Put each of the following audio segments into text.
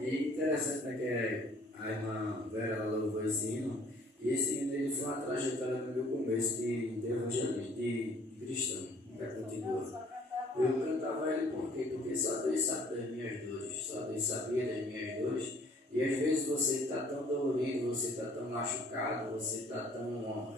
E interessante, né, que a irmã Vera ela louvou esse hino, e esse hino ele foi uma trajetória no meu começo de evangelismo, de cristão, ainda continua. Eu cantava ele por quê? Porque só Deus sabe das minhas dores, só Deus sabia das minhas dores, e às vezes você está tão dolorido, você está tão machucado, você está tão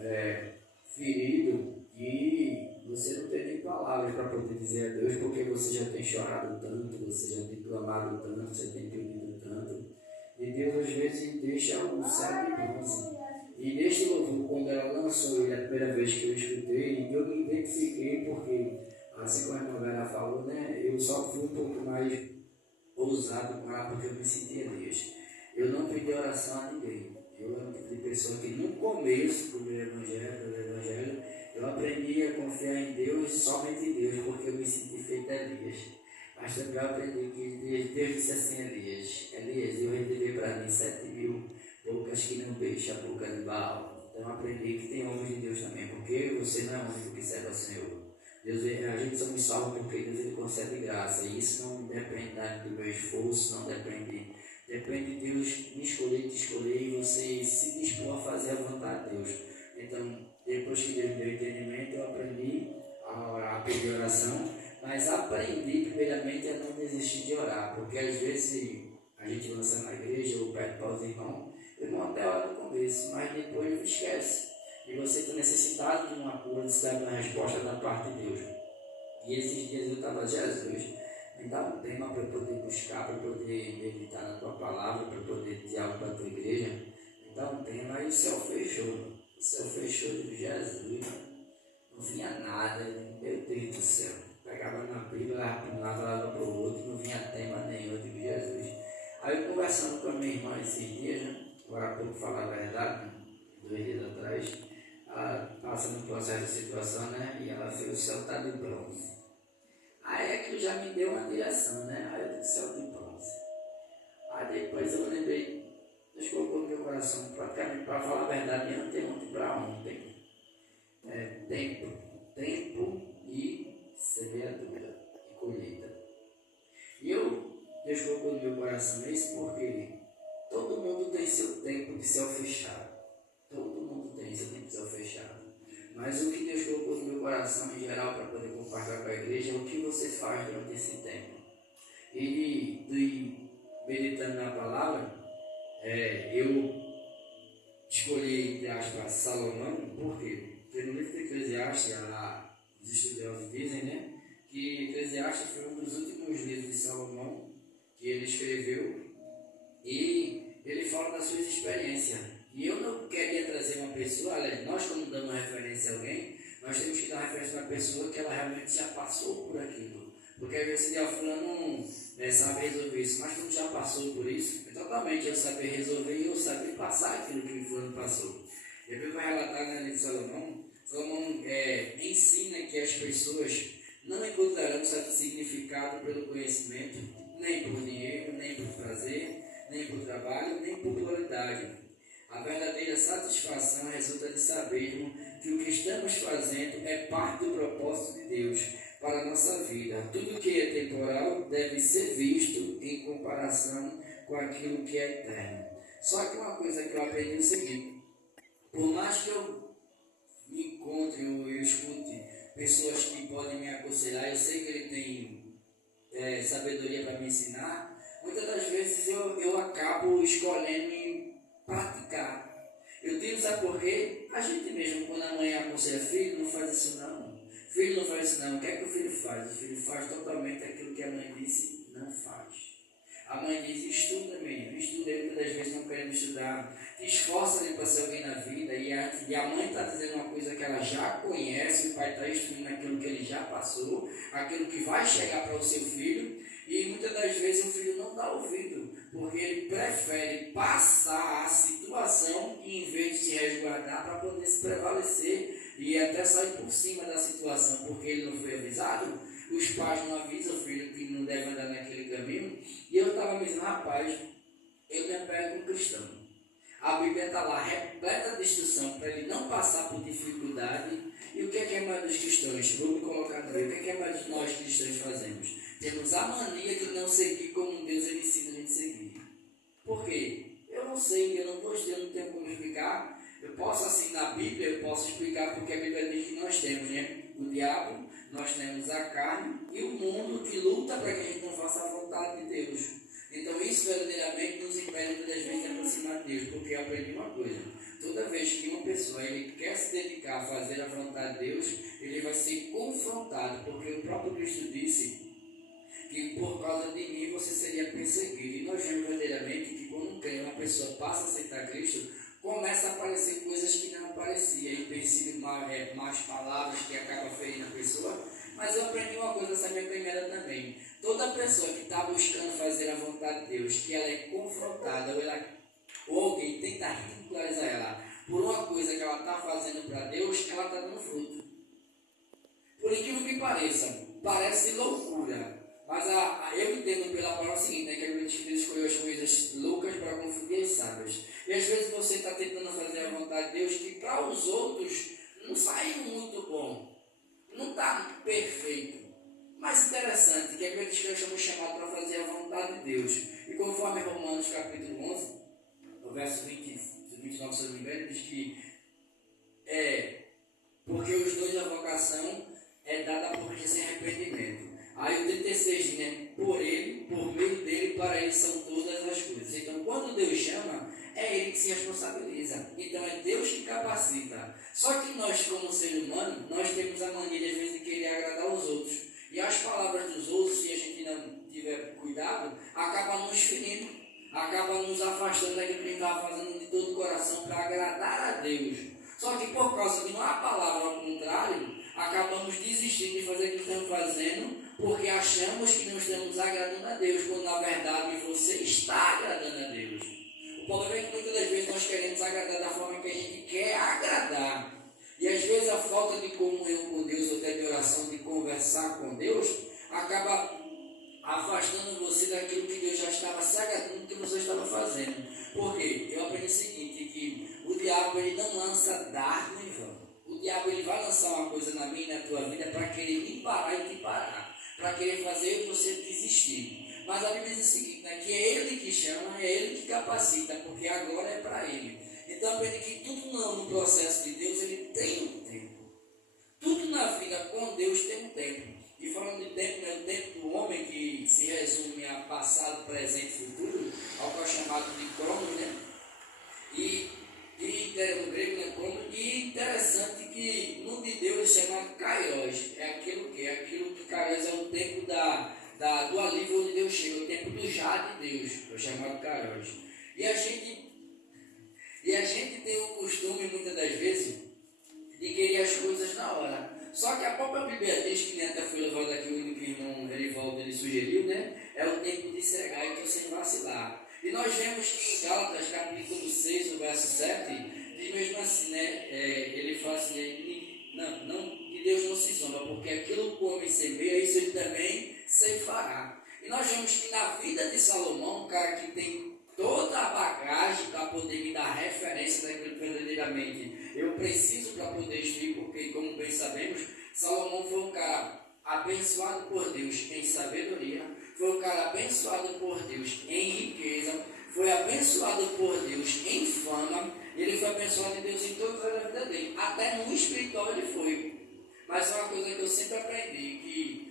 ferido, e você não tem nem palavras para poder dizer a Deus, porque você já tem chorado tanto, você já tem clamado tanto, você tem pedido tanto, e Deus às vezes deixa o céu de bronze. E neste louvor, quando ela lançou ele a primeira vez que eu escutei, eu me identifiquei porque, assim como a irmã Vera falou, né, eu só fui um pouco mais ousado com ela porque eu me sentia Deus. Eu não pedi oração a ninguém. Eu era um tipo de pessoa que no começo do meu evangelho, eu aprendi a confiar em Deus, somente em Deus, porque eu me senti feito Elias. Mas também eu aprendi que Deus disse assim a Elias, eu retirei para mim 7.000 bocas que não beijam a boca de Baal. Então eu aprendi que tem homens de Deus também, porque você não é único que serve ao Senhor. Deus, a gente somos salvos porque Deus ele concede graça, e isso não depende do meu esforço, não depende de Deus me escolher, te escolher, e você se dispor a fazer a vontade de Deus. Então, depois que Deus me deu entendimento, eu aprendi a pedir oração, mas aprendi primeiramente a não desistir de orar, porque às vezes a gente lança na igreja ou pede para os irmãos, o irmão até ora no começo, mas depois esquece. E você está necessitado de uma cura, necessitado de uma resposta da parte de Deus. E esses dias eu estava, Jesus, me dá um tema para eu poder buscar, para eu poder meditar na tua palavra, para eu poder dizer algo para a tua igreja. Me dá um tema, aí o céu fechou. O céu fechou de Jesus, não vinha nada, meu Deus do céu. Pegava na Bíblia, para um lado, lado para o outro, não vinha tema nenhum de Jesus. Aí eu conversando com a minha irmã esses dias, né? Agora há pouco falar a verdade, 2 dias atrás, ela passando por essa situação, né? E ela fez o céu tá de bronze. Aí aquilo já me deu uma direção, né? Aí eu disse, céu de bronze. Aí depois eu lembrei, Deus colocou no meu coração, praticamente, para falar a verdade, de anteontem para ontem. Tempo e semeadura e colheita. E Deus colocou no meu coração isso porque todo mundo tem seu tempo de céu fechado. Todo mundo tem seu tempo de céu fechado. Mas o que Deus colocou no meu coração em geral para poder compartilhar com a igreja é o que você faz durante esse tempo. E meditando na palavra, eu escolhi, entre aspas, Salomão, por quê? Porque no livro de Eclesiastes, os estudiosos dizem, né, que Eclesiastes foi um dos últimos livros de Salomão que ele escreveu, e ele fala das suas experiências. E eu não queria trazer uma pessoa, aliás, nós quando damos referência a alguém, nós temos que dar referência a uma pessoa que ela realmente já passou por aquilo. Porque às vezes a fulano não sabe resolver isso, mas quando já passou por isso, é totalmente eu saber resolver e eu saber passar aquilo que o fulano passou. Eu vou relatar no livro de Salomão, ensina que as pessoas não encontrarão certo significado pelo conhecimento, nem por dinheiro, nem por prazer, nem por trabalho, nem por pluralidade. A verdadeira satisfação resulta de sabermos que o que estamos fazendo é parte do propósito de Deus para a nossa vida. Tudo que é temporal deve ser visto em comparação com aquilo que é eterno. Só que uma coisa que eu aprendi é o seguinte: por mais que eu me encontre ou eu escute pessoas que podem me aconselhar, eu sei que ele tem sabedoria para me ensinar, muitas das vezes eu acabo escolhendo em praticar. Eu digo, sabe por quê? A gente mesmo, quando a mãe aconselha, filho, não faz isso não. Filho, não faz isso não. O que é que o filho faz? O filho faz totalmente aquilo que a mãe disse, não faz. A mãe diz, estuda menino, estuda, ele muitas vezes não querendo estudar, te esforça para ser alguém na vida, e a mãe está dizendo uma coisa que ela já conhece, o pai está instruindo aquilo que ele já passou, aquilo que vai chegar para o seu filho, e muitas das vezes o filho não dá ouvido, porque ele prefere passar a situação em vez de se resguardar para poder se prevalecer e até sair por cima da situação, porque ele não foi avisado. Os pais não avisam o filho que não deve andar naquele caminho. E eu estava me dizendo, rapaz, eu me apego com um cristão. A Bíblia está lá repleta de instrução para ele não passar por dificuldade. E o que é mais dos cristãos? Vou me colocar no meio. O que é mais nós cristãos fazemos? Temos a mania de não seguir como Deus ele ensina a gente seguir. carne e o mundo que luta para que a gente não faça a vontade de Deus. Então isso verdadeiramente nos impede muitas vezes de aproximar de Deus, porque eu aprendi uma coisa: toda vez que uma pessoa ele quer se dedicar a fazer a vontade de Deus, ele vai ser confrontado, porque o próprio Cristo disse que por causa de mim você seria perseguido. E nós vemos verdadeiramente que quando uma pessoa passa a aceitar Cristo, começa a aparecer coisas que não apareciam, e percebe mais palavras que acabam ferindo a pessoa. Mas eu aprendi uma coisa essa minha primeira também: toda pessoa que está buscando fazer a vontade de Deus, que ela é confrontada ou alguém tenta ridicularizar ela por uma coisa que ela está fazendo para Deus, ela está dando fruto. Por incrível que pareça, parece loucura, mas eu entendo pela palavra o seguinte, né, que a Bíblia diz que Deus escolheu as coisas loucas para confundir as sábias. E às vezes você está tentando fazer a vontade de Deus que para os outros não saiu muito bom, não está perfeito. Mas interessante que a Bíblia diz que nós somos chamados para fazer a vontade de Deus. E conforme Romanos capítulo 11, no verso 29, se eu não me engano, diz que porque os dons da vocação é dada por quem sem arrependimento. Aí o 36 diz, né? Por ele, por meio dele, para ele são todas as coisas. Então, quando Deus chama, é ele que se responsabiliza. Então, é Deus que capacita. Só que nós, como ser humano, nós temos a mania, às vezes, de querer agradar os outros. E as palavras dos outros, se a gente não tiver cuidado, acabam nos ferindo, acabam nos afastando daquilo que a gente estava fazendo de todo o coração para agradar a Deus. Só que por causa de uma palavra ao contrário, acabamos desistindo de fazer o que estamos fazendo, porque achamos que não estamos agradando a Deus, quando na verdade você está agradando a Deus. O problema é que muitas das vezes nós queremos agradar da forma que a gente quer agradar. E às vezes a falta de comunhão com Deus, ou até de oração, de conversar com Deus, acaba afastando você daquilo que Deus já estava se agradando do que você estava fazendo. Por quê? Eu aprendi o seguinte, que o diabo ele não lança dardo em vão. O diabo ele vai lançar uma coisa na minha e na tua vida para querer me parar e te parar, para querer fazer você desistir. Mas a Bíblia diz o seguinte, né, que é Ele que chama, é Ele que capacita, porque agora é para Ele. Então aprendi que tudo no processo de Deus ele tem um tempo. Tudo na vida com Deus tem um tempo. E falando de tempo, é o tempo do homem, que se resume a passado, presente e futuro, ao que é chamado de cronos, né? E no grego, né, cronos. E interessante que no de Deus é chamado kairos. É aquilo que kairos é o tempo do alívio onde Deus chega, o tempo do já de Deus, é chamado kairos. E a gente tem o costume, muitas das vezes, de querer as coisas na hora. Só que a própria Bíblia diz, que nem até foi levado aqui o que o irmão Erivaldo ele sugeriu, né? É o tempo de cegar e que sem vacilar. E nós vemos que em Gálatas, capítulo 6, no verso 7, diz mesmo assim, né? Ele fala assim, que Deus não se zomba, porque aquilo que o homem semeia, isso ele também ceifará. E nós vemos que na vida de Salomão, um cara que tem toda a bagagem para poder me dar referência daquilo que verdadeiramente eu preciso para poder instruir, porque, como bem sabemos, Salomão foi um cara abençoado por Deus em sabedoria, foi um cara abençoado por Deus em riqueza, foi abençoado por Deus em fama, ele foi abençoado de Deus em todas as áreas da vida dele, até no espiritual ele foi. Mas é uma coisa que eu sempre aprendi, que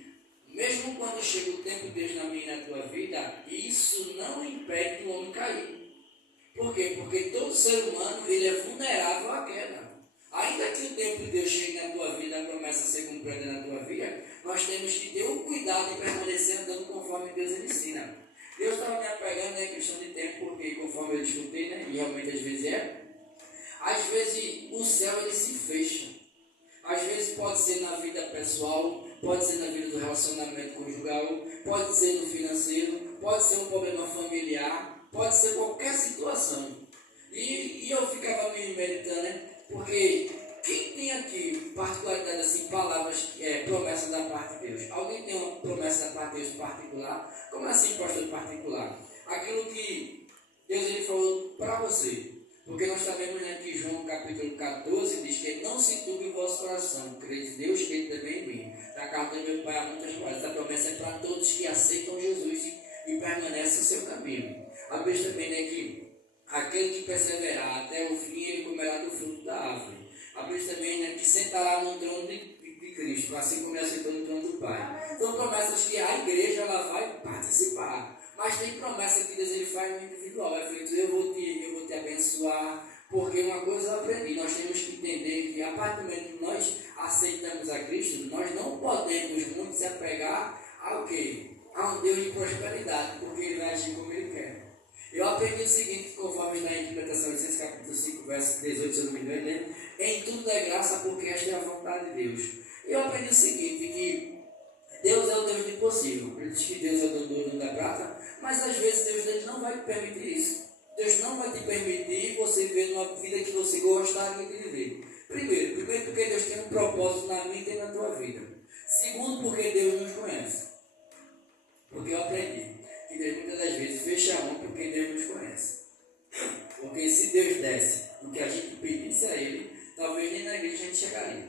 mesmo quando chega o tempo de Deus na minha e na tua vida, isso não impede o homem cair. Por quê? Porque todo ser humano ele é vulnerável à queda. Ainda que o tempo de Deus chegue na tua vida, a promessa a ser cumprida na tua vida, nós temos que ter o cuidado de permanecer andando conforme Deus ele ensina. Deus estava me apegando em questão de tempo, porque conforme eu escutei, né, e realmente às vezes às vezes o céu ele se fecha. Às vezes pode ser na vida pessoal, pode ser na vida do relacionamento conjugal, pode ser no financeiro, pode ser um problema familiar, pode ser qualquer situação. E eu ficava me meditando, né? Porque quem tem aqui particularidade assim, palavras, promessas da parte de Deus? Alguém tem uma promessa da parte de Deus particular? Como assim, pastor, particular? Aquilo que Deus ele falou para você. Porque nós sabemos, né, que João capítulo 14 diz que não se turbe o vosso coração, crede em Deus, crede também em mim. Na carta do meu Pai há muitas palavras. Essa promessa é para todos que aceitam Jesus e permanecem no seu caminho. A Bíblia também é que aquele que perseverar até o fim, ele comerá do fruto da árvore. A Bíblia também é que sentará no trono de Cristo, assim como ele aceitou no trono do Pai. São promessas que a igreja ela vai participar. Mas tem promessa que Deus ele faz no individual. É feito, eu vou te abençoar. Porque uma coisa eu aprendi, nós temos que entender que a partir do momento que nós aceitamos a Cristo, nós não podemos muito se apegar ao quê? A um Deus de prosperidade, porque Ele vai agir como Ele quer. Eu aprendi o seguinte, conforme está em interpretação de Gênesis capítulo 5, verso 18, se eu não me engano, né? Em tudo é graça, porque esta é a vontade de Deus. Eu aprendi o seguinte, que Deus é o Deus do impossível. Ele diz que Deus é o dono do ouro e da prata, mas às vezes Deus ele não vai permitir isso. Deus não vai te permitir você viver uma vida que você gostaria de viver. Primeiro porque Deus tem um propósito na minha e na tua vida. Segundo, porque Deus nos conhece. Porque eu aprendi que Deus muitas das vezes fecha a mão porque Deus nos conhece. Porque se Deus desse o que a gente pedisse a Ele, talvez nem na igreja a gente chegaria.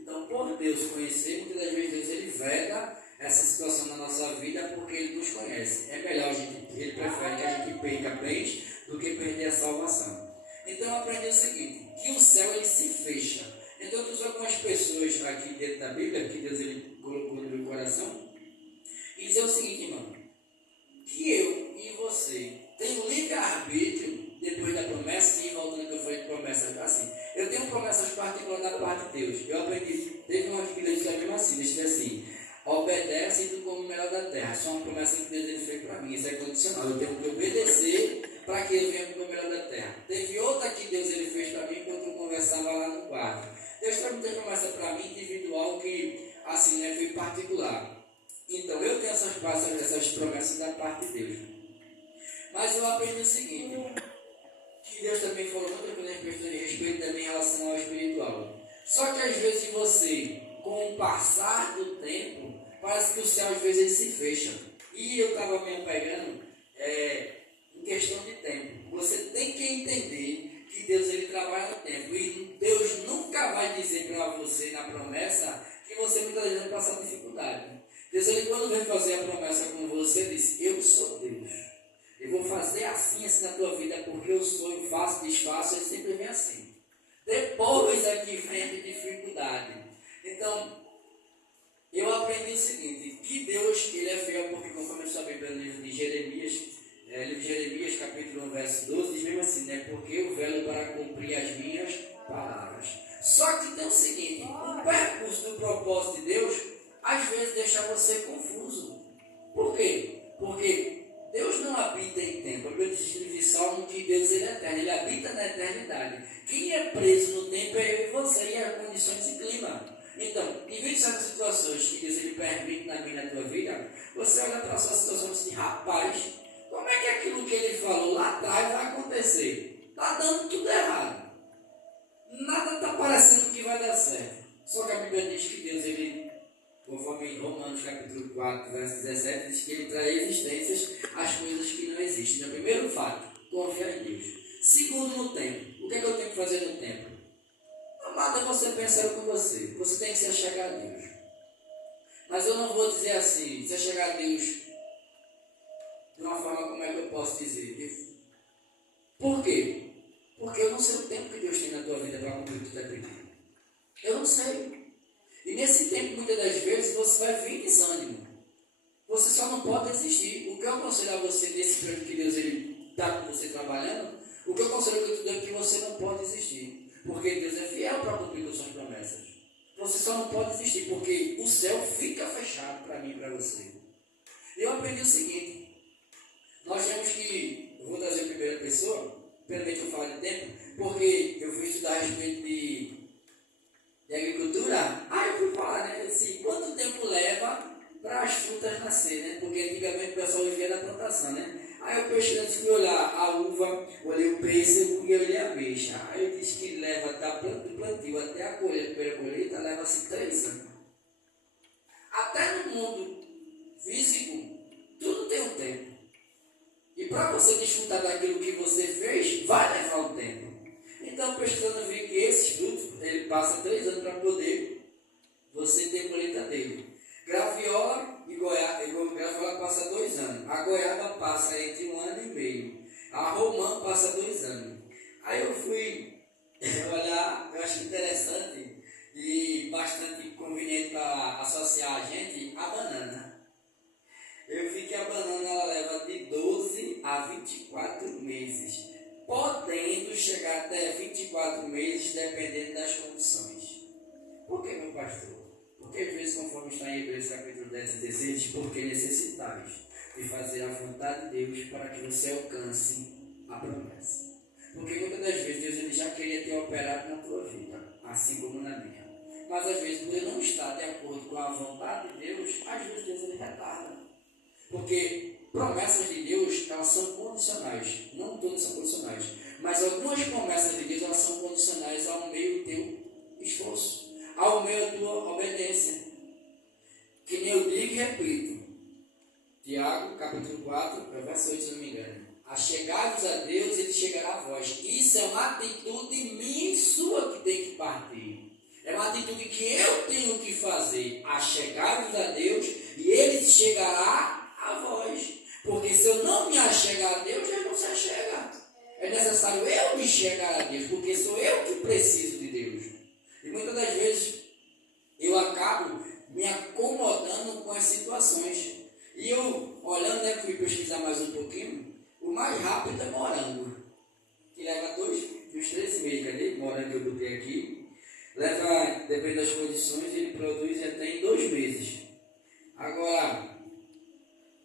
Então, por Deus conhecer, muitas das vezes Deus ele veda essa situação na nossa vida porque Ele nos conhece. É melhor Ele prefere que a gente perca bens do que perder a salvação. Então eu aprendi o seguinte, que o céu ele se fecha. Então eu trouxe algumas pessoas aqui dentro da Bíblia, que Deus ele colocou no meu coração, e dizer o seguinte, irmão, que eu e você tem um livre-arbítrio depois da promessa, sim, voltando que eu falei de promessa, assim, eu tenho promessas particulares da parte de Deus. Eu aprendi, teve uma que Deus disse assim, deixa eu dizer assim, obedece e tu como o melhor da terra. Isso é uma promessa que Deus ele fez para mim, isso é condicional, eu tenho que obedecer para que eu venha com o melhor da terra. Teve outra que Deus ele fez para mim quando eu conversava lá no quarto. Deus também tem promessa para mim individual que, assim, né, foi particular. Então, eu tenho essas promessas da parte de Deus. Mas eu aprendi o seguinte, que Deus também falou muita coisa a respeito também em relação ao espiritual. Só que às vezes você, com o passar do tempo, parece que o céu às vezes ele se fecha. E eu estava me apegando em questão de tempo. Você tem que entender que Deus ele trabalha no tempo. E Deus nunca vai dizer para você na promessa que você muitas vezes vai passar dificuldade. Deus, ele, quando vem fazer a promessa com você, diz, eu sou Deus. Eu vou fazer assim na tua vida, porque eu sou, eu faço, desfaço, ele sempre vem assim. Depois é que vem a dificuldade. Então, eu aprendi o seguinte, que Deus, ele é fiel, porque conforme eu sabia pelo livro de Jeremias, livro de Jeremias, capítulo 1, verso 12, diz mesmo assim, né? Porque eu velo para cumprir as minhas palavras. Só que tem o seguinte, o percurso do propósito de Deus, às vezes deixa você confuso. Por quê? Porque Deus não habita em tempo. A Bíblia diz no Salmo que Deus ele é eterno, ele habita na eternidade. Quem é preso no tempo é eu e você e as condições de clima. Então, em vez de certas situações que Deus ele permite na minha e na tua vida, você olha para a sua situação e diz assim, rapaz, como é que aquilo que ele falou lá atrás vai acontecer? Está dando tudo errado. Nada está parecendo que vai dar certo. Só que a Bíblia diz que Deus ele, conforme em Romanos capítulo 4, verso 17, diz que ele traz existências às coisas que não existem. Então, primeiro fato, confiar em Deus. Segundo, no tempo. O que é que eu tenho que fazer no tempo? Amado, é você pensar com você. Você tem que se achegar a Deus. Mas eu não vou dizer assim, se achegar a Deus de uma forma, como é que eu posso dizer? Por quê? Porque eu não sei o tempo que Deus tem na tua vida para cumprir o que tu está pedindo. Eu não sei. E nesse tempo, muitas das vezes, você vai vir desânimo. Você só não pode desistir. O que eu aconselho a você nesse período que Deus está com você trabalhando, o que eu aconselho a você é que você não pode desistir. Porque Deus é fiel para cumprir as suas promessas. Você só não pode desistir, porque o céu fica fechado para mim e para você. Eu aprendi o seguinte, nós temos que, eu vou trazer a primeira pessoa, primeiramente eu falo de tempo, porque eu fui estudar a respeito de agricultura, eu fui falar, né, assim, quanto tempo leva para as frutas nascer, né, porque antigamente o pessoal vivia da plantação, né, aí eu pesquisando, fui olhar a uva, olhei o pêssego e olhei a ameixa, aí eu disse que leva do plantio até a primeira colheita, leva-se 3 anos. Até no mundo físico, tudo tem um tempo. E para você desfrutar daquilo que você fez, vai levar um tempo. Então, pesquisando, vi que esses frutos, ele passa 3 anos para poder você ter colheita dele. Graviola e graviola passa 2 anos. A goiaba passa entre 1 ano e meio. A romã passa 2 anos. Aí eu fui olhar, eu acho interessante e bastante conveniente influenciar a gente, a banana. Eu vi que a banana ela leva de 12 a 24 meses, podendo chegar até 24 meses, dependendo das condições. Por que, meu pastor? Porque às vezes, conforme está em Hebreus capítulo 10 e 16, porque necessitais de fazer a vontade de Deus para que você alcance a promessa. Porque muitas das vezes Deus ele já queria ter operado na tua vida, assim como na minha. Mas às vezes, por ele não estar de acordo com a vontade de Deus, às vezes Deus ele retarda. Porque promessas de Deus, elas são condicionais. Não todas são condicionais. Mas algumas promessas de Deus, elas são condicionais ao meio do teu esforço, ao meio da tua obediência. Que nem eu digo e repito. Tiago, capítulo 4, verso 8, se não me engano. Achegai-vos a Deus, ele chegará a vós. Isso é uma atitude minha e sua que tem que partir. É uma atitude que eu tenho que fazer. Achegai-vos a Deus e ele chegará a vós. Porque se eu não me achegar a Deus, ele não se achega. É necessário eu me chegar a Deus, porque sou eu que preciso de Deus. E muitas das vezes eu acabo me acomodando com as situações. E eu, olhando, né, fui pesquisar mais um pouquinho, o mais rápido é morango, que leva uns 13 meses. Cadê? Morango que eu botei aqui. Leva, depende das condições, ele produz até em 2 meses. Agora,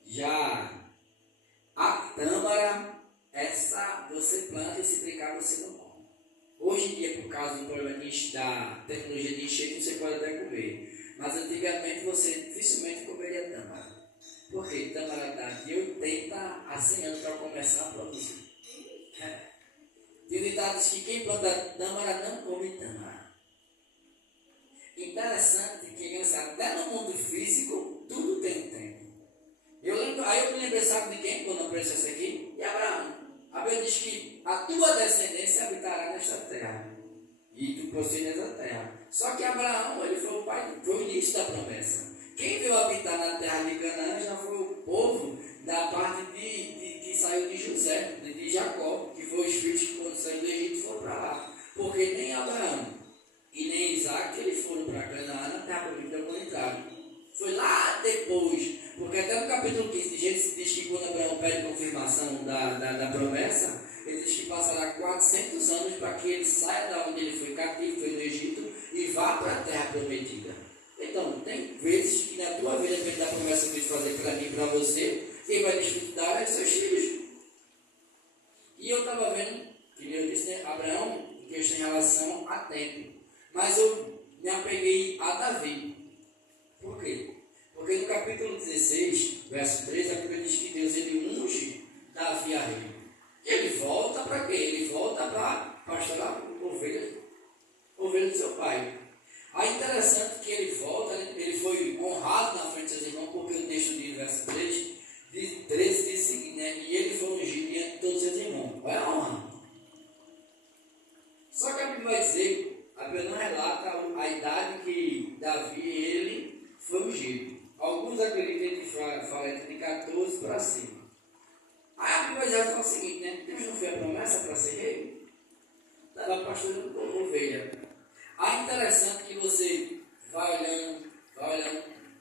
já a tâmara, essa você planta e se brincar você não come. Hoje em dia, por causa do problema da tecnologia de enchente, você pode até comer. Mas antigamente você dificilmente comeria tâmara. Porque tâmara dá de 80 a 100 anos para começar a produzir. Tem ditados que quem planta tâmara não come tâmara. Interessante que até no mundo físico tudo tem um tempo. Aí eu me lembrei, sabe de quem? Quando apareceu isso aqui? De Abraão. A Bíblia diz que a tua descendência habitará nesta terra. E tu possuirás a terra. Só que Abraão, ele foi o pai, foi o início da promessa. Quem veio habitar na terra de Canaã já foi o povo da parte que saiu de José, de Jacó, que foi os filhos que quando saíram do Egito foram para lá. Porque nem Abraão e nem Isaac eles foram para Canaã na terra prometida, ao contrário. Foi lá depois, porque até no capítulo 15 de Gênesis diz que quando Abraão pede confirmação da promessa, ele diz que passará 400 anos para que ele saia da onde ele foi cativo, foi no Egito, e vá para a terra prometida. Então, tem vezes que na tua vida, depende da promessa que Deus fazer para mim e para você, quem vai desfrutar é seus filhos. E eu estava vendo, que eu disse, né, Abraão, em questão em relação a tempo. Mas eu me apeguei a Davi. Por quê? Porque no capítulo 16, verso 13, a Bíblia diz que Deus ele unge Davi a rei. E ele volta para quê? Ele volta para pastorar ovelhas do seu pai. Aí interessante que ele volta, ele foi honrado na frente dos seus irmãos, porque o texto de verso 13 diz o seguinte, né? E ele foi ungido diante de todos os seus irmãos. Olha a honra. Só que a Bíblia vai dizer, a Bíblia não relata a idade que Davi ele foi ungido. Alguns acreditam que fala entre 14 para cima. Aí a Bíblia já fala o seguinte, né? Deus não fez a promessa para ser rei? Estava pastorando como ovelha. Aí interessante que você vai olhando,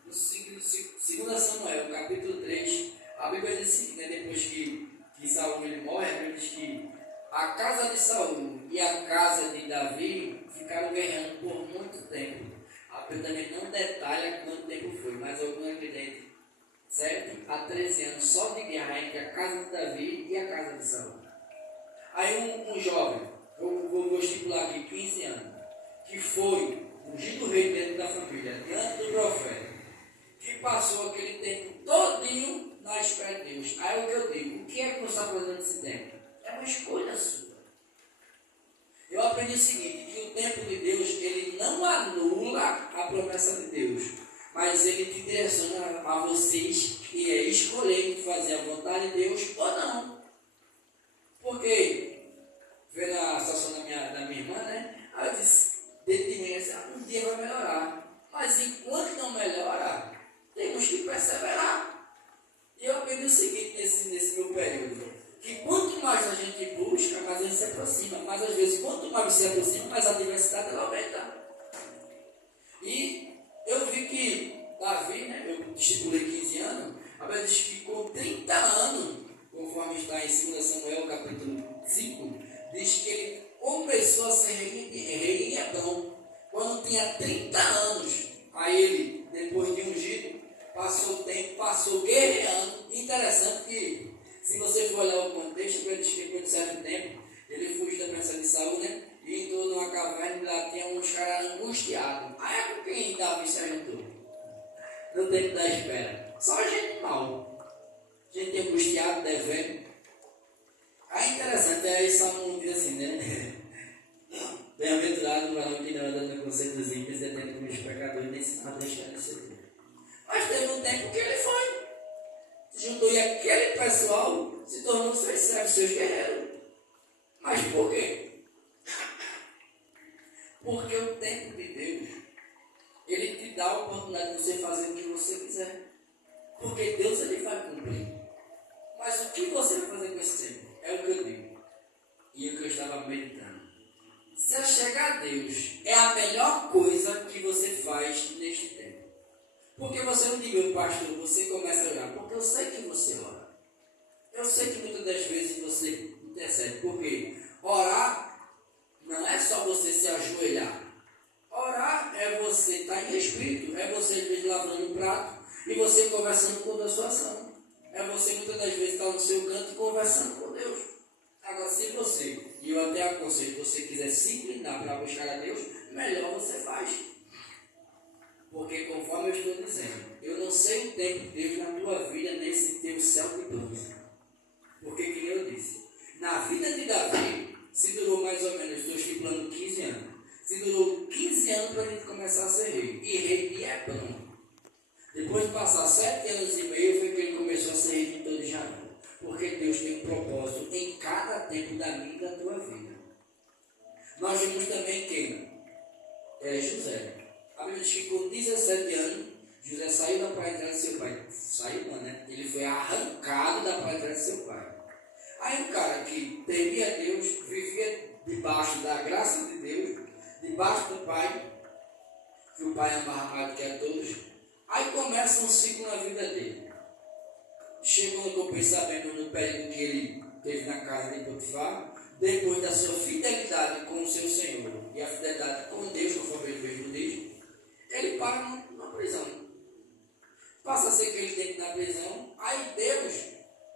no 2 Samuel, capítulo 3, a Bíblia diz assim, né, depois que Saul ele morre, a Bíblia diz que a casa de Saul e a casa de Davi ficaram guerreando por muito tempo. A Bíblia também não detalha quanto tempo foi, mas alguns acreditam 7 a 13 anos só de guerra entre a casa de Davi e a casa de Saul. Aí um jovem, vou estipular aqui 15 anos, que foi ungido rei dentro da família, diante do profeta, que passou aquele tempo todinho na espera de Deus. Aí o que eu digo, o que é que você está fazendo nesse tempo? É uma escolha sua. Eu aprendi o seguinte, que o tempo de Deus, ele não anula a promessa de Deus, mas ele te direciona a vocês que é escolher fazer a vontade de Deus ou não. Porque, vendo a situação da minha irmã, né? Ela disse, dentro de mim, um dia vai melhorar. Mas enquanto não melhora, temos que perseverar. E eu aprendi o seguinte nesse meu período, que quanto mais a gente busca, mais a gente se aproxima. Mas às vezes, quanto mais você se aproxima, mais a diversidade ela aumenta. E eu vi que lá em 2 Samuel, capítulo 5, diz que ele começou a ser rei em Edom quando tinha 30 anos. Aí ele, depois de ungido, passou o tempo, passou guerreando. Interessante que, se você for olhar o contexto, ele diz que depois de certo tempo, ele fugiu da presença de Saul, né? E entrou numa caverna e lá tinha uns caras angustiados. Aí é com quem Davi se ajuntou? No tempo da espera. Só gente mal. Gente angustiada, devendo. Aí interessante, aí Samuel diz assim, né? Bem-aventurado o varão que não anda no conselho dos ímpios, detendo com os pecadores, nem se mata esclarecer. Mas teve um tempo que ele foi. Se juntou e aquele pessoal se tornou seus servos, seus guerreiros. Mas por quê? Porque o tempo de Deus, ele te dá a oportunidade de você fazer o que você quiser. Porque Deus, ele vai cumprir. Mas o que você vai fazer com esse tempo? É o que eu digo. E o que eu estava meditando. Se chegar a Deus, é a melhor coisa que você faz neste tempo. Porque você não diga, pastor, você começa a orar. Porque eu sei que você ora. Eu sei que muitas das vezes você intercede. Porque orar não é só você se ajoelhar. Orar é você estar em espírito. É você, às vezes, lavando um prato e você conversando com Deus sua ação. É você, muitas das vezes, estar no seu canto e conversando com Deus. Agora, se você, e eu até aconselho, se você quiser se inclinar para buscar a Deus, melhor você faz. Porque, conforme eu estou dizendo, eu não sei o tempo de Deus na tua vida, nesse teu céu de planos. Porque, como eu disse, na vida de Davi, se durou mais ou menos, estou estipulando 15 anos. Se durou 15 anos para a gente começar a ser rei. E rei de Hebron. Depois de passar 7 anos e meio, foi que ele começou a ser rei de todo Israel. Porque Deus tem um propósito em cada tempo da minha e da tua vida. Nós vimos também quem? É José. A Bíblia diz que com 17 anos, José saiu da parentela de seu pai. Saiu não, né? Ele foi arrancado da parentela de seu pai. Aí um cara que temia Deus, vivia debaixo da graça de Deus, debaixo do Pai, que o Pai amava mais do que a todos. Aí começa um ciclo na vida dele. Chegou no que eu fiquei sabendo no período que ele teve na casa de Potifar, depois da sua fidelidade com o seu Senhor e a fidelidade com Deus, conforme ele mesmo diz, ele para na prisão. Passa a ser aquele tempo na prisão, aí Deus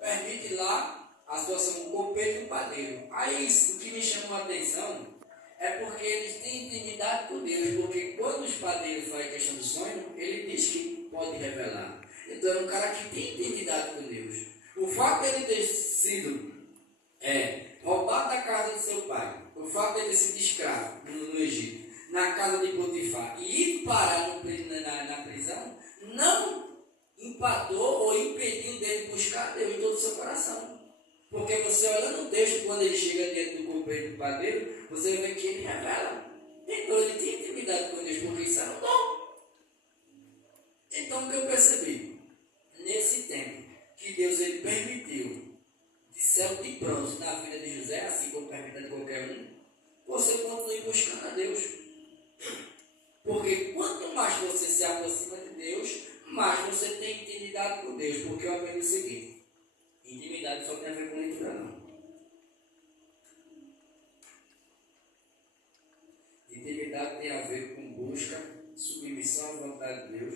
permite lá a situação do copeiro e do padeiro. Aí o que me chamou a atenção é porque eles têm intimidade com Deus, porque quando os padeiros fazem questão do sonho, ele diz que pode revelar. Então é um cara que tem intimidade com Deus. O fato de ele ter sido roubado da casa de seu pai, o fato de ele ter sido escravo no Egito, na casa de Potifar, e ir parar na prisão, não empatou ou impediu dele buscar Deus em todo o seu coração. Porque você olhando o texto, quando ele chega dentro do copeiro e do padeiro, você vê que ele revela. Então ele tem intimidade com Deus, porque isso era um dom. Então o que eu percebi? Nesse tempo que Deus ele permitiu de céu de bronze na vida de José, assim como permite de qualquer um, você continue buscando a Deus. Porque quanto mais você se aproxima de Deus, mais você tem intimidade com Deus. Porque eu aprendi o seguinte: intimidade só tem a ver com leitura, não. Intimidade tem a ver com busca, submissão à vontade de Deus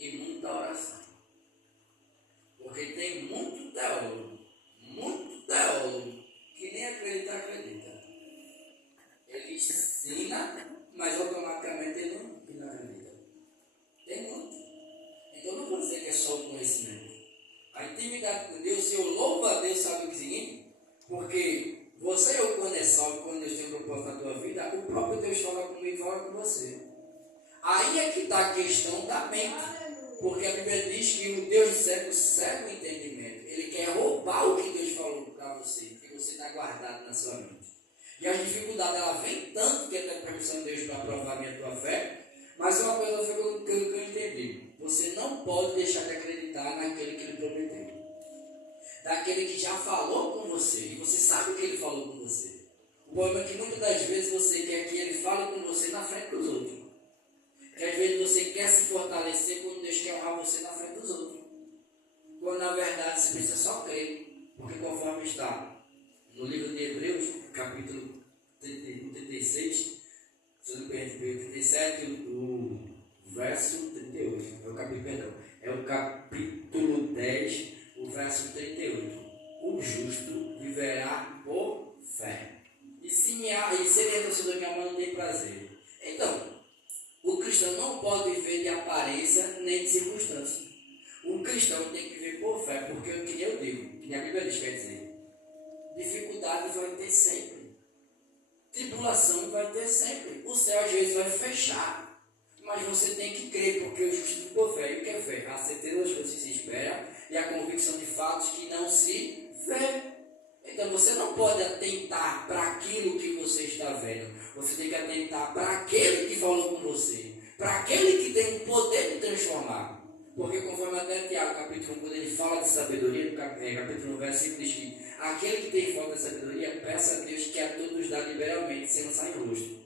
e muita oração. Porque tem muito teólogo que nem acredita. Ele ensina, mas automaticamente ele não acredita. Tem muito. Então não vou dizer que é só o conhecimento. A intimidade com Deus, se eu louvo a Deus, sabe o que é o seguinte? Porque você, quando é salvo, quando Deus tem um propósito na tua vida, o próprio Deus fala comigo e fala com você. Aí é que está a questão da mente. Porque a Bíblia diz que o Deus do século cega o entendimento. Ele quer roubar o que Deus falou para você, que você está guardado na sua mente. E as dificuldades, ela vem tanto que ele tem permissão de Deus para provar a tua fé. Mas uma coisa foi que eu entendi. Você não pode deixar de acreditar naquele que ele prometeu. Daquele que já falou com você. E você sabe o que ele falou com você. O problema é que muitas das vezes você quer que ele fale com você na frente dos outros. Que às vezes você quer se fortalecer quando Deus quer honrar você na frente dos outros. Quando na verdade você precisa só crer. Porque conforme no livro de Hebreus, capítulo 36, se eu não perdi, 37, o verso 38, é o capítulo 10, o verso 38. O justo viverá por fé. E se ele entra sobre minha mão, não tem prazer. Então, o cristão não pode viver de aparência nem de circunstância. O cristão tem que viver por fé, porque o que eu digo, que a Bíblia diz, quer dizer, dificuldade vai ter sempre. Tribulação vai ter sempre. O céu às vezes vai fechar. Mas você tem que crer, porque o justo vive por fé. E o que é fé? A certeza das coisas que se espera e a convicção de fatos que não se vê. Então você não pode atentar para aquilo que você está vendo. Você tem que atentar para aquele que falou com você. Para aquele que tem o poder de transformar. Porque conforme até Tiago, capítulo 1, quando ele fala de sabedoria, no capítulo 1, versículo diz que aquele que tem falta de sabedoria, peça a Deus que a todos dá liberalmente, sem lançar em rosto.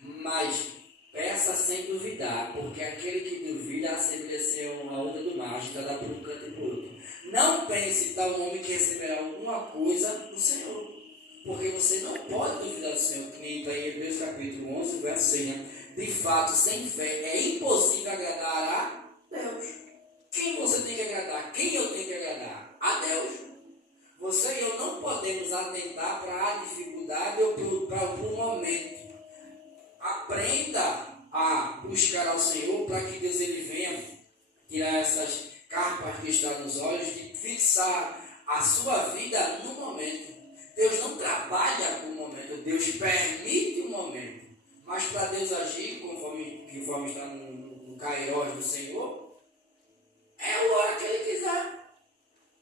Mas peça sem duvidar, porque aquele que duvida assemelha-se a uma onda do mar, agitada por um canto e por outro. Não pense tal homem que receberá alguma coisa do Senhor, porque você não pode duvidar do Senhor, que nem está em Hebreus capítulo 11, verso 6, né? De fato, sem fé é impossível agradar a Deus. Quem você tem que agradar? Quem eu tenho que agradar? A Deus. Você e eu não podemos atentar para a dificuldade ou para o momento. Aprenda a buscar ao Senhor para que Deus ele venha tirar essas carpas que estão nos olhos, de fixar a sua vida no momento. Deus não trabalha com o momento, Deus permite o momento. Mas para Deus agir, conforme está no Kairos do Senhor, é a hora que Ele quiser.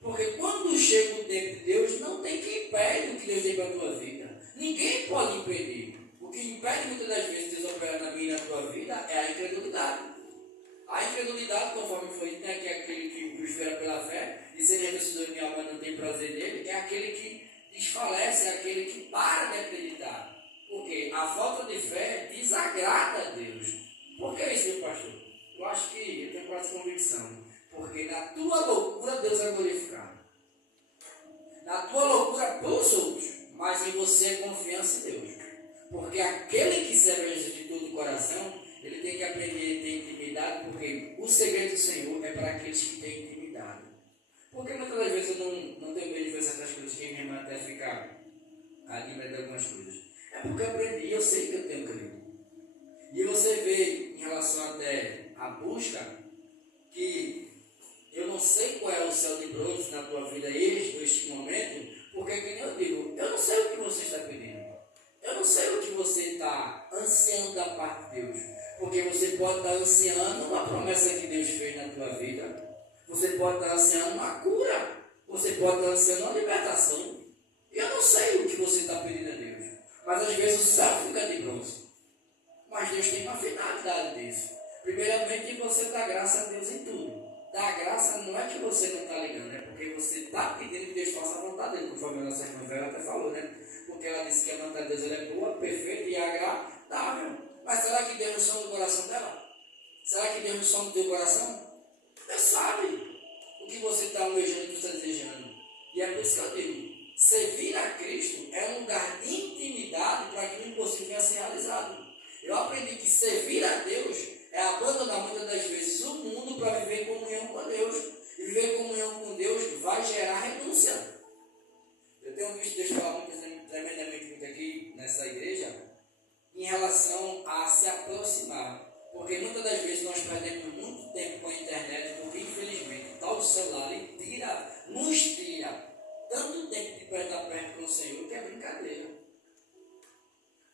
Porque quando chega o tempo de Deus, não tem quem impede o que Deus tem para a tua vida. Ninguém pode impedir. O que impede muitas das vezes Deus operar na minha e na tua vida é a incredulidade. A incredulidade, conforme foi dito, né, que é aquele que espera pela fé, e se ele é vencedor de minha alma não tem prazer nele, é aquele que desfalece, é aquele que para de acreditar. Porque a falta de fé desagrada a Deus. Por que isso, meu pastor? Eu acho que eu tenho quase convicção. Porque na tua loucura Deus é glorificado. Na tua loucura pelos outros, mas em você é confiança em Deus. Porque aquele que serve a Jesus de todo o coração, ele tem que aprender a ter intimidade, porque o segredo do Senhor é para aqueles que têm intimidade. Porque muitas das vezes eu não tenho medo de ver certas coisas que minha irmã até fica ali medo de algumas coisas. É porque eu aprendi e eu sei que eu tenho crido. E você vê em relação até à busca, que eu não sei qual é o céu de bronze na tua vida neste momento, porque que nem eu digo, eu não sei o que você está pedindo. Eu não sei o que você está ansiando da parte de Deus. Porque você pode estar ansiando uma promessa que Deus fez na tua vida. Você pode estar ansiando uma cura. Você pode estar ansiando uma libertação. Eu não sei o que você está pedindo a Deus. Mas às vezes o céu fica de bronze. Mas Deus tem uma finalidade disso. Primeiramente, você dá graça a Deus em tudo. Dar graça não é que você não está ligando, é porque você está pedindo que Deus faça a vontade dele, conforme a nossa irmã Vera até falou, né? Porque ela disse que a vontade de Deus é boa, perfeita e agradável. Mas será que Deus não som do coração dela? Será que Deus não som do teu coração? Deus sabe o que você está almejando e o que você está desejando. E é por isso que eu digo, servir a Cristo é um lugar de intimidade para que o impossível venha a ser realizado. Eu aprendi que servir a Deus é abandonar muitas das vezes o mundo para viver em comunhão com Deus. E viver em comunhão com Deus vai gerar renúncia. Eu tenho visto Deus falar tremendamente muito aqui nessa igreja em relação a se aproximar. Porque muitas das vezes nós perdemos muito tempo com a internet, porque infelizmente o tal celular ele nos tira tanto tempo de estar perto com o Senhor que é brincadeira.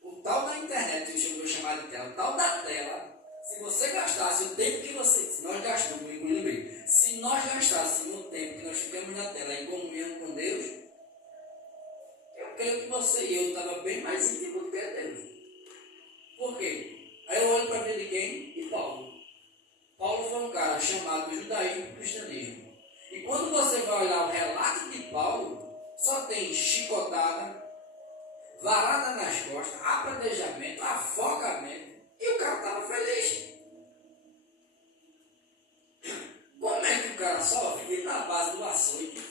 O tal da internet, que eu vou chamar de tela, o tal da tela, se você gastasse o tempo que se nós gastamos, se nós gastássemos o tempo que nós ficamos na tela em comunhão com Deus, eu creio que você e eu estava bem mais íntimo do que Deus. Por quê? Aí eu olho para a vida de quem? De Paulo. Paulo foi um cara chamado do judaísmo e do cristianismo. E quando você vai olhar o relato de Paulo, só tem chicotada, varada nas costas, apedrejamento, afogamento, e o cara estava feliz. Como é que o cara sofre? Ele na base do açoite,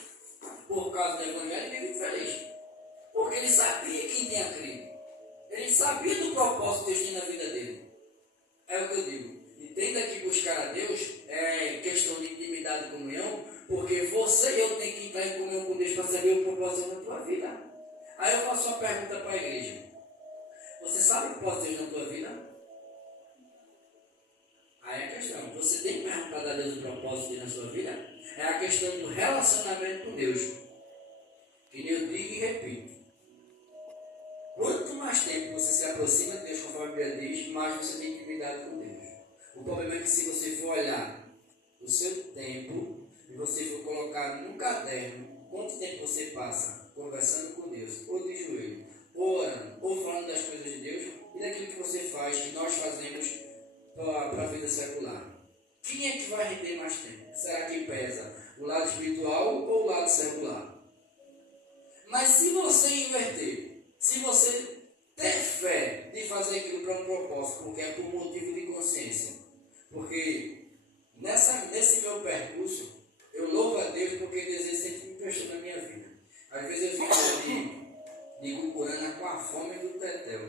por causa do evangelho, vive feliz. ele sabia quem tinha crido. Ele sabia do propósito que Deus tinha na vida dele. É o que eu digo. E tendo que buscar a Deus, é questão de intimidade e comunhão, porque você e eu tem que entrar em comunhão com Deus para saber o propósito da tua vida. Aí eu faço uma pergunta para a igreja. Você sabe o propósito de Deus na tua vida? Aí é a questão. Você tem perguntado a Deus o propósito de Deus na sua vida? É a questão do relacionamento com Deus. Que eu digo e repito. Quanto mais tempo você se aproxima de Deus, conforme a Bíblia diz, mais você tem intimidade com Deus. O problema é que se você for olhar o seu tempo e você for colocar num caderno, quanto tempo você passa conversando com Deus, ou de joelho, ou orando, ou falando das coisas de Deus, e daquilo que você faz, que nós fazemos para a vida secular. Quem é que vai render mais tempo? Será que pesa o lado espiritual ou o lado secular? Mas se você inverter, se você ter fé de fazer aquilo para um propósito, porque é por motivo de consciência, porque nesse meu percurso, eu louvo a Deus porque Deus sempre me prestou na minha vida. Às vezes eu ficava de Cucurana com a fome do tetel.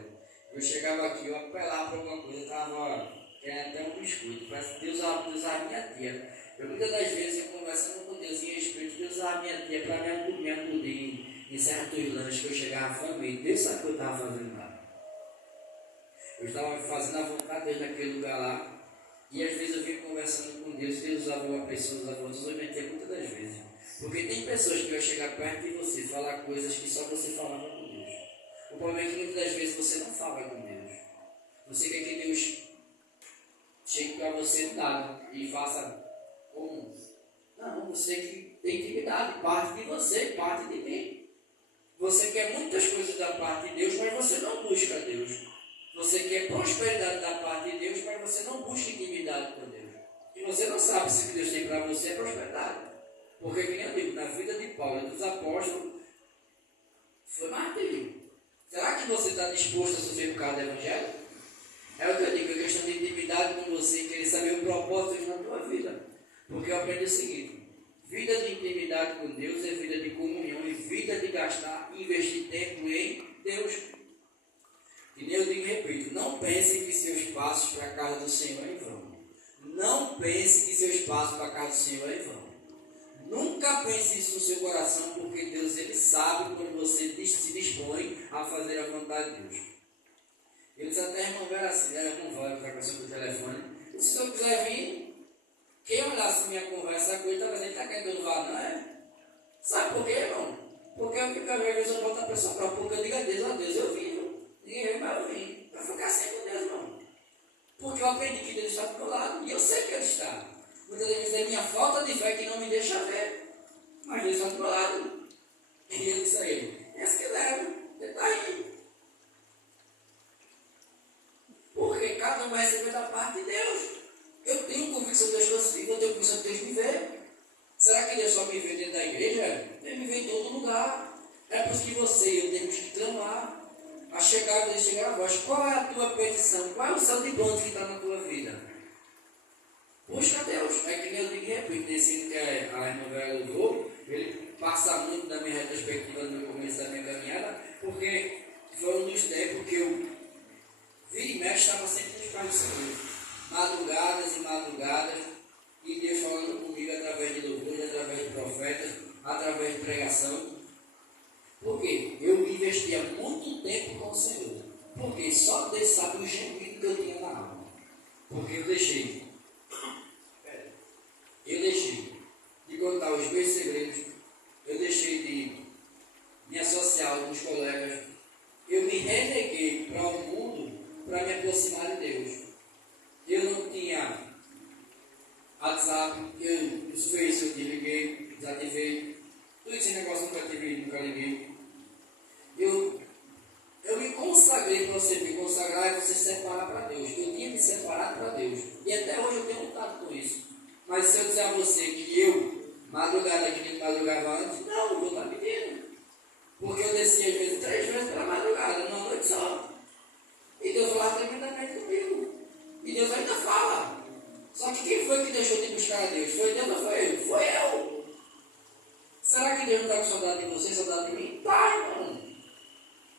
Eu chegava aqui, eu apelava para alguma coisa, eu estava querendo até um biscoito, parece que Deus usava minha tia. Muitas das vezes, eu conversando com Deus em espírito, Deus usava minha tia para me acudir em certos lanches que eu chegava faminto. Deus sabe o que eu estava fazendo lá. Eu estava fazendo a vontade de Deus naquele lugar lá. E às vezes eu vinha conversando com Deus, Deus usava uma pessoa, usava outras, eu mentia muitas das vezes. Porque tem pessoas que vão chegar perto de você, falar coisas que só você falava com Deus. O problema é que muitas das vezes você não fala com Deus. Você quer que Deus chegue para você dado e faça como? Não, você que tem intimidade, parte de você, parte de mim. Você quer muitas coisas da parte de Deus, mas você não busca Deus. Você quer prosperidade da parte de Deus, mas você não busca intimidade com Deus. E você não sabe se o que Deus tem para você é prosperidade. Porque, como eu digo, na vida de Paulo e dos apóstolos, foi martírio. Será que você está disposto a sofrer por causa do Evangelho? É o que eu digo, é questão de intimidade com você, querer saber o propósito na tua vida. Porque eu aprendi o seguinte: vida de intimidade com Deus é vida de comunhão e vida de gastar e investir tempo em Deus. E eu digo e repito, não pense que seus passos para a casa do Senhor é em vão. Não pense que seus passos para a casa do Senhor é em vão. Nunca pense isso no seu coração, porque Deus, Ele sabe quando você se dispõe a fazer a vontade de Deus. Eles até irmão Vera assim, irmão Vera, que está conversando pelo telefone, e se eu quiser vir, quem olhasse minha conversa com ele, talvez ele está querendo que eu não vá, não é? Sabe por quê, irmão? Porque eu fico, às vezes, eu boto a pessoa para, porque eu digo a Deus, eu vivo. Ninguém vem, mas eu vim. Para ficar sem com Deus, irmão. Porque eu aprendi que Deus está do meu lado, e eu sei que Ele está. Muitas vezes é minha falta de fé que não me deixa ver. Mas Deus está do meu lado. E Ele disse a ele, esse que leva, Ele está aí. Porque cada um vai receber da parte de Deus. Eu tenho convicção das coisas vivas, eu tenho convicção de Deus me ver. Será que Deus só me vê dentro da igreja? Ele me vê em todo lugar. É por isso que você e eu temos que clamar. A chegada de chegar a voz. Qual é a tua petição? Qual é o céu de bronze que está na tua vida? Busca Deus. É que nem eu digo e repito, nesse que a irmã Vera louvou, ele passa muito na minha retrospectiva, no meu começo da minha caminhada, porque foi um dos tempos que eu vira e mexe, estava sempre nos pés do Senhor. Madrugadas e madrugadas, e Deus falando comigo através de louvores, através de profetas, através de pregação. Por quê? Eu investia muito tempo com o Senhor. Porque só Deus sabe o gemido que eu tinha na alma. Porque eu deixei de contar os meus segredos, eu deixei de me associar a alguns colegas, eu me reneguei para o mundo para me aproximar de Deus. Eu não tinha WhatsApp, os Face eu desliguei, desativei, todo esse negócio nunca liguei. Eu me consagrei para você, me consagrar é você se separar para Deus. Eu tinha me separado para Deus. E até hoje eu tenho lutado com isso. Mas se eu disser a você que eu, madrugada que nem madrugava antes, não, eu vou estar pedindo. Porque eu desci às vezes 3 vezes pela madrugada, numa noite só. E Deus falava tremendamente comigo. E Deus ainda fala. Só que quem foi que deixou de buscar a Deus? Foi Deus ou foi eu? Foi eu. Será que Deus não está com saudade de você, saudade de mim? Tá, irmão.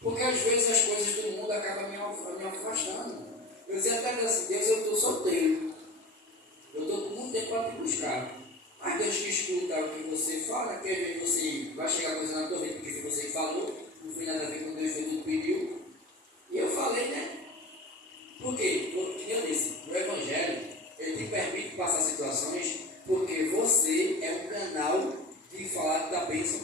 Porque às vezes as coisas do mundo acabam me afastando. Eu dizia até assim, Deus, eu estou solteiro. Eu estou com muito tempo para te buscar. Mas Deus que escuta o que você fala, quer ver você, vai chegar coisa na tua vida, porque foi você que falou, não foi nada a ver com Deus, foi tudo pediu. E eu falei, né? Por quê? Porque eu disse, o Evangelho, ele te permite passar situações, porque você é um canal de falar da bênção